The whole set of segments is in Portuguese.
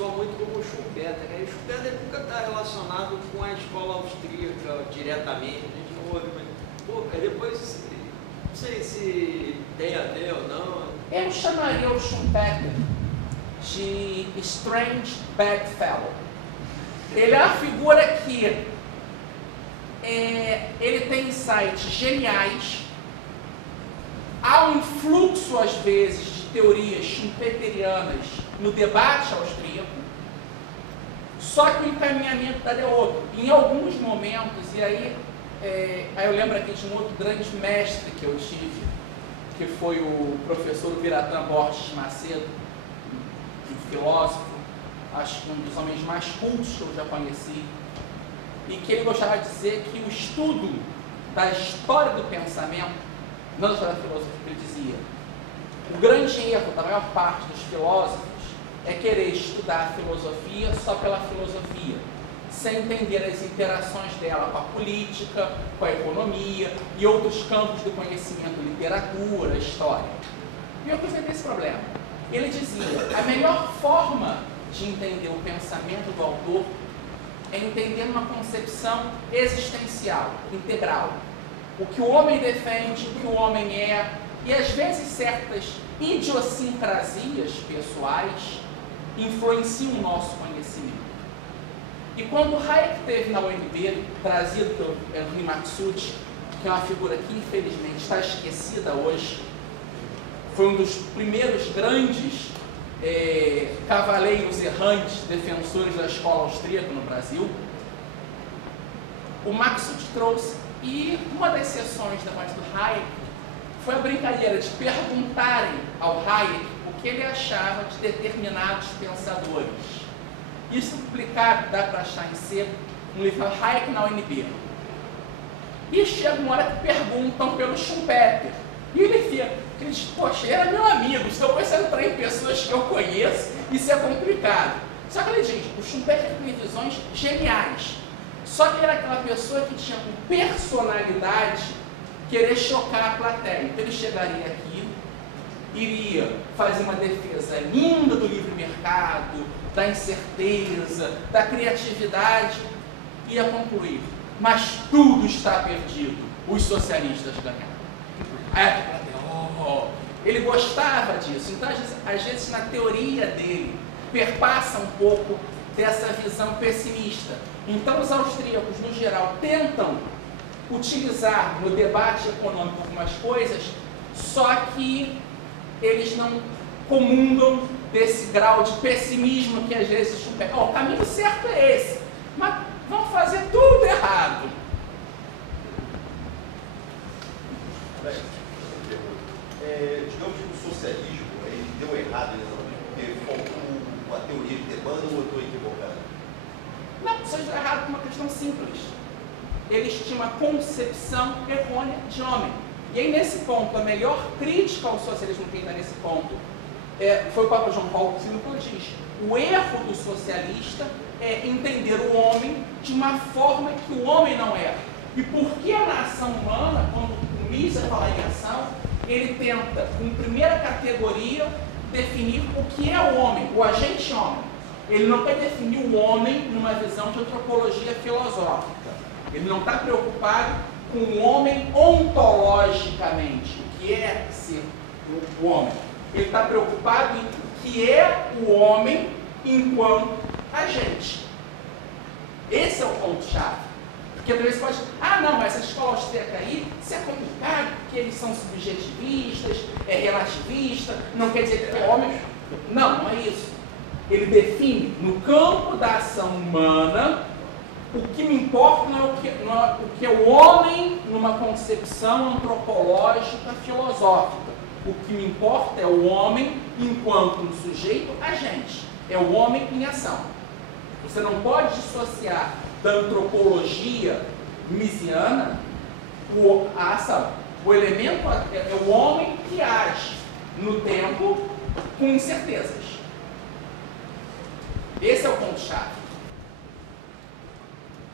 soa muito como Schumpeter, né? E Schumpeter nunca está relacionado com a escola austríaca diretamente, a gente não ouve, mas pô, depois, não sei se tem a ver ou não. Eu chamaria o Schumpeter de Strange Bedfellow. Ele é uma figura que ele tem insights geniais, há um influxo, às vezes, de teorias schumpeterianas no debate austríaco, só que o encaminhamento dele é outro. Em alguns momentos, e aí eu lembro aqui de um outro grande mestre que eu tive, que foi o professor Biratan Borges Macedo, um filósofo, acho que um dos homens mais cultos que eu já conheci, e que ele gostava de dizer que o estudo da história do pensamento, não da história da filosofia, que ele dizia, o grande erro da maior parte dos filósofos é querer estudar a filosofia só pela filosofia, sem entender as interações dela com a política, com a economia e outros campos do conhecimento, literatura, história. E eu percebi esse problema. Ele dizia, a melhor forma de entender o pensamento do autor é entender uma concepção existencial, integral. O que o homem defende, o que o homem é, e às vezes certas idiosincrasias pessoais influenciam o nosso conhecimento. E quando Hayek esteve na UNB, trazido pelo Henri Matsuuti, que é uma figura que infelizmente está esquecida hoje, foi um dos primeiros grandes cavaleiros errantes, defensores da escola austríaca no Brasil, o Matsuuti trouxe, e uma das sessões da parte do Hayek foi a brincadeira de perguntarem ao Hayek o que ele achava de determinados pensadores. Isso publicado, dá para achar em sebo, no livro Hayek na UNB. E chega uma hora que perguntam pelo Schumpeter. E ele diz, poxa, ele era meu amigo, estou começando a entrar em pessoas que eu conheço, isso é complicado. Só que ele diz, o Schumpeter tem visões geniais. Só que ele era aquela pessoa que tinha com personalidade querer chocar a plateia. Então ele chegaria aqui, iria fazer uma defesa linda do livre mercado, da incerteza, da criatividade, ia concluir, mas tudo está perdido, os socialistas ganharam. Ele gostava disso. Então, às vezes, na teoria dele, perpassa um pouco dessa visão pessimista. Então, os austríacos, no geral, tentam utilizar no debate econômico algumas coisas, só que eles não comungam desse grau de pessimismo que às vezes o caminho certo é esse, mas vão fazer tudo errado. Digamos que o socialismo ele deu errado porque faltou uma teoria de demanda ou eu estou equivocado? Não, isso deu errado por uma questão simples. Eles tinham uma concepção errônea de homem. E aí, nesse ponto, a melhor crítica ao socialismo que está nesse ponto foi o Papa João Paulo II que diz: o erro do socialista é entender o homem de uma forma que o homem não é. E por que a nação humana, quando o Mises fala em ação, ele tenta, em primeira categoria, definir o que é o homem, o agente homem. Ele não quer definir o homem numa visão de antropologia filosófica. Ele não está preocupado com o homem ontologicamente, o que é ser o homem. Ele está preocupado em o que é o homem enquanto agente. Esse é o ponto-chave. Porque talvez você pode não, mas essa escola austríaca aí, isso é complicado, porque eles são subjetivistas, é relativista, não quer dizer que é homem. Não, não é isso. Ele define, no campo da ação humana, o que me importa não é o que é o homem numa concepção antropológica, filosófica. O que me importa é o homem enquanto um sujeito agente. É o homem em ação. Você não pode dissociar da antropologia misiana a ação. O elemento é o homem que age no tempo com incertezas. Esse é o ponto-chave.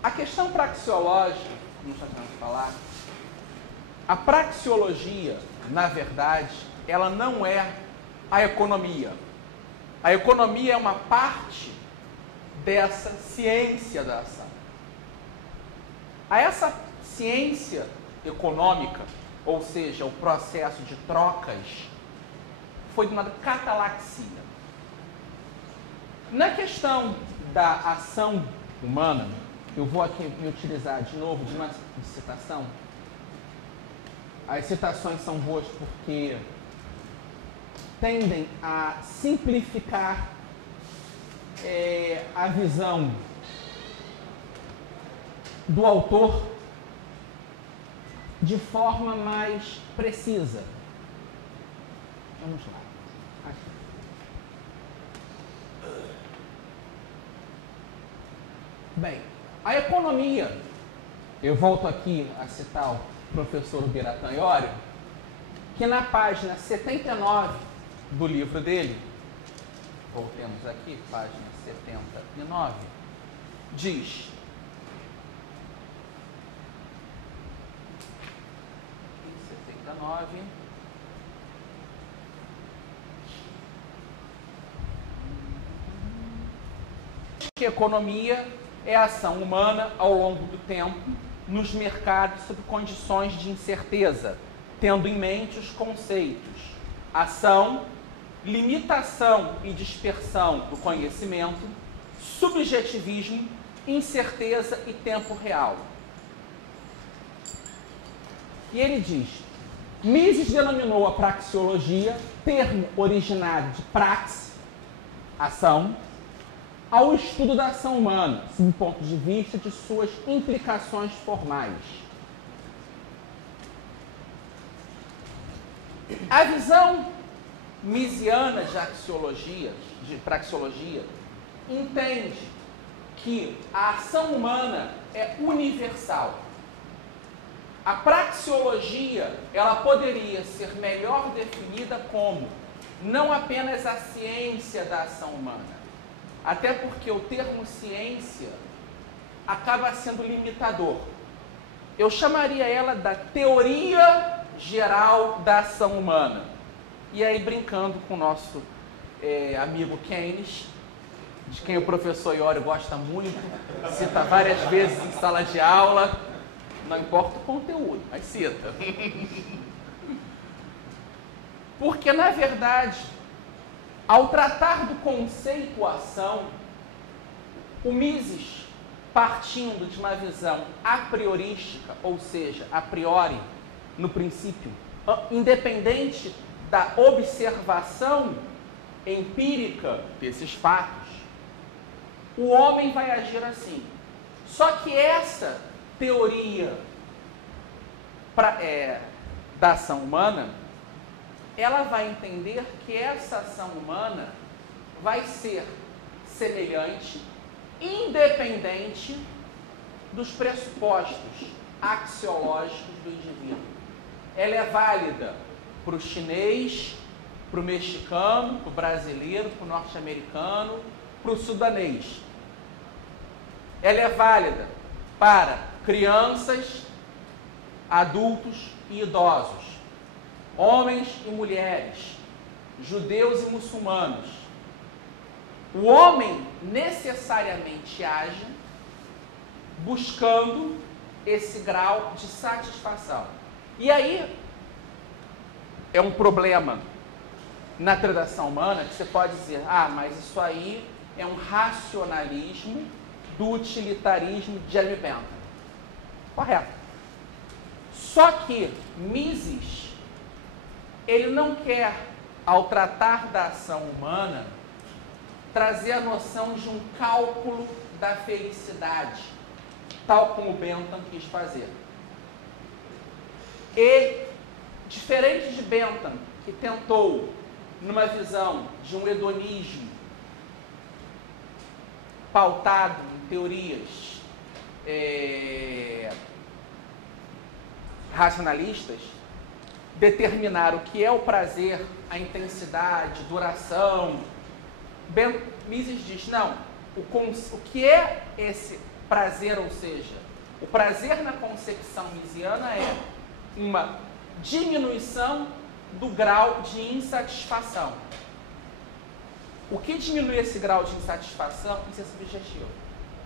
A questão praxeológica, como está tentando falar, a praxeologia, na verdade, ela não é a economia. A economia é uma parte dessa ciência da ação. A essa ciência econômica, ou seja, o processo de trocas, foi denominada catalaxia. Na questão da ação humana, eu vou aqui me utilizar de novo de uma citação. As citações são boas porque tendem a simplificar a visão do autor de forma mais precisa. Vamos lá. Aqui. Bem, a economia, eu volto aqui a citar o professor Biratã Iório, que na página 79 do livro dele, voltemos aqui, página 79, diz: que a economia é a ação humana ao longo do tempo nos mercados sob condições de incerteza, tendo em mente os conceitos ação, limitação e dispersão do conhecimento, subjetivismo, incerteza e tempo real. E ele diz: Mises denominou a praxeologia, termo originário de praxe, ação, ao estudo da ação humana, sob o ponto de vista de suas implicações formais. A visão misiana de praxeologia, entende que a ação humana é universal. A praxeologia, ela poderia ser melhor definida como não apenas a ciência da ação humana, até porque o termo ciência acaba sendo limitador. Eu chamaria ela da teoria geral da ação humana. E aí, brincando com o nosso amigo Keynes, de quem o professor Iório gosta muito, cita várias vezes em sala de aula, não importa o conteúdo, mas cita. Porque, na verdade, ao tratar do conceito ação, o Mises, partindo de uma visão a priorística, ou seja, a priori, no princípio, independente da observação empírica desses fatos, o homem vai agir assim. Só que essa teoria da ação humana, ela vai entender que essa ação humana vai ser semelhante, independente dos pressupostos axiológicos do indivíduo. Ela é válida para o chinês, para o mexicano, para o brasileiro, para o norte-americano, para o sudanês. Ela é válida para crianças, adultos e idosos, homens e mulheres, judeus e muçulmanos. O homem necessariamente age buscando esse grau de satisfação. E aí é um problema na tradição humana que você pode dizer: mas isso aí é um racionalismo do utilitarismo de Jeremy Bentham. Correto. Só que Mises, ele não quer, ao tratar da ação humana, trazer a noção de um cálculo da felicidade, tal como Bentham quis fazer. E, diferente de Bentham, que tentou, numa visão de um hedonismo pautado em teorias racionalistas, determinar o que é o prazer, a intensidade, duração, Mises diz: não, o que é esse prazer, ou seja, o prazer na concepção misiana é uma diminuição do grau de insatisfação. O que diminui esse grau de insatisfação? Isso é subjetivo.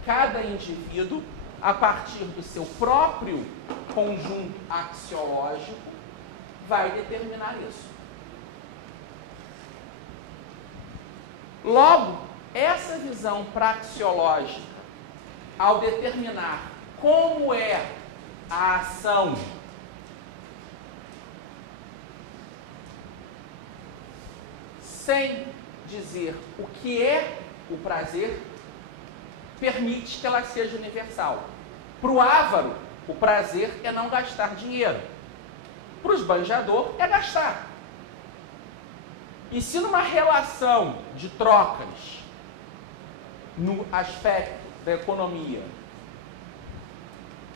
Cada indivíduo, a partir do seu próprio conjunto axiológico, vai determinar isso. Logo, essa visão praxeológica, ao determinar como é a ação sem dizer o que é o prazer, permite que ela seja universal. Para o avaro, o prazer é não gastar dinheiro. Para o esbanjador, é gastar. E se numa relação de trocas, no aspecto da economia,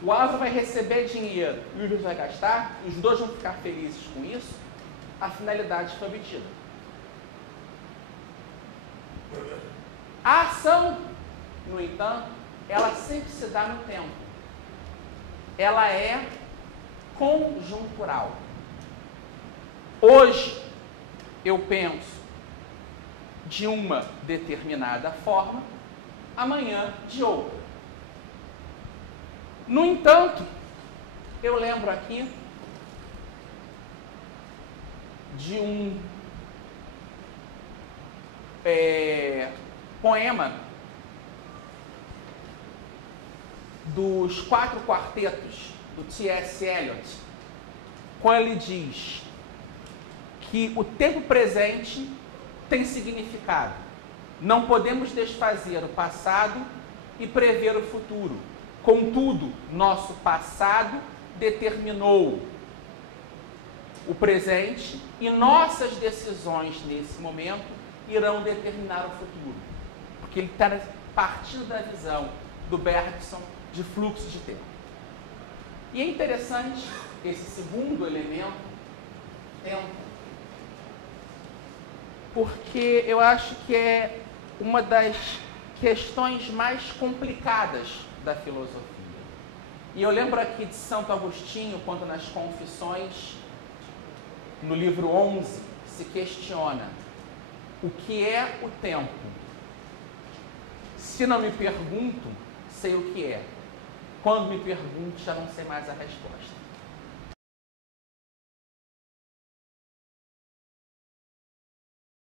o avaro vai receber dinheiro e o Luiz vai gastar, e os dois vão ficar felizes com isso, a finalidade foi obtida. A ação, no entanto, ela sempre se dá no tempo. Ela é conjuntural. Hoje, eu penso de uma determinada forma, amanhã de outra. No entanto, eu lembro aqui de um poema dos 4 quartetos do T.S. Eliot, quando ele diz que o tempo presente tem significado. Não podemos desfazer o passado e prever o futuro. Contudo, nosso passado determinou o presente e nossas decisões nesse momento irão determinar o futuro. Porque ele está partindo da visão do Bergson de fluxo de tempo. E é interessante esse segundo elemento, tempo, porque eu acho que é uma das questões mais complicadas da filosofia. E eu lembro aqui de Santo Agostinho, quando nas Confissões, no livro 11, se questiona o que é o tempo. Se não me pergunto, sei o que é. Quando me pergunto, já não sei mais a resposta.